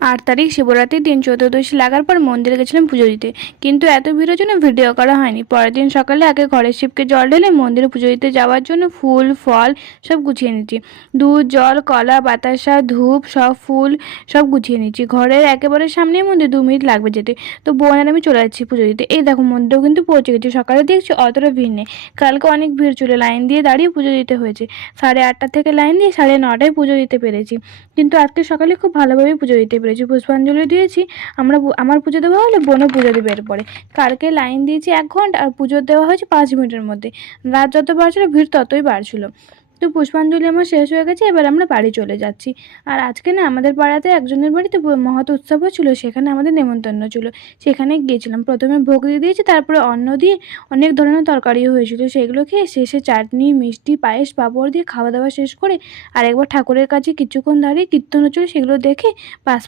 8 তারিখ শিবরাত্রির দিন চতুর্দশী লাগার পর মন্দিরে গেছিলাম পুজো দিতে, কিন্তু এত ভিড়ের জন্য ভিডিও করা হয়নি। পরের দিন সকালে আগে ঘরের শিবকে জল ঢেলে মন্দিরে পুজো দিতে যাওয়ার জন্য ফুল ফল সব গুছিয়ে নিচ্ছি। দুধ, জল, কলা, বাতাসা, ধূপ, সব ফুল সব গুছিয়ে নিচ্ছি। ঘরের একেবারে সামনেই মন্দির, 2 মিনিট লাগবে যেতে। তো বোন আর আমি চলে যাচ্ছি পুজো দিতে। এই দেখো মন্দিরেও কিন্তু পৌঁছে গেছি। সকালে দেখছি অতটা ভিড় নেই, কালকে অনেক ভিড় ছিল, লাইন দিয়ে দাঁড়িয়ে পুজো দিতে হয়েছে। 8:30 থেকে লাইন দিয়ে 9:30টায় পুজো দিতে পেরেছি, কিন্তু আজকে সকালে খুব ভালোভাবে পুজো দিতে পেরেছি। পুষ্পাঞ্জলি দিয়েছি। আমার পুজো দেওয়া হলে বোনও পুজো দেবে এরপরে। কালকে লাইন দিয়েছি 1 ঘন্টা, আর পুজো দেওয়া হয়েছে 5 মিনিটের মধ্যে। রাত যত বাড়ছিল ভিড় ততই বাড়ছিল। তো পুষ্পাঞ্জলি আমার শেষ হয়ে গেছে, এবার আমরা বাড়ি চলে যাচ্ছি। আর আজকে না আমাদের পাড়াতে একজনের বাড়িতে মহৎ উৎসবও ছিল, সেখানে আমাদের নেমন্তন্ন ছিল, সেখানে গিয়েছিলাম। প্রথমে ভোগ দিয়ে দিয়েছি, তারপরে অন্ন দিয়ে অনেক ধরনের তরকারিও হয়েছিল, সেগুলো খেয়ে শেষে চাটনি, মিষ্টি, পায়েস, পাঁপড় দিয়ে খাওয়া দাওয়া শেষ করে আরেকবার ঠাকুরের কাছে কিছুক্ষণ দাঁড়িয়ে কীর্তন হচ্ছিল, সেগুলো দেখে পাশ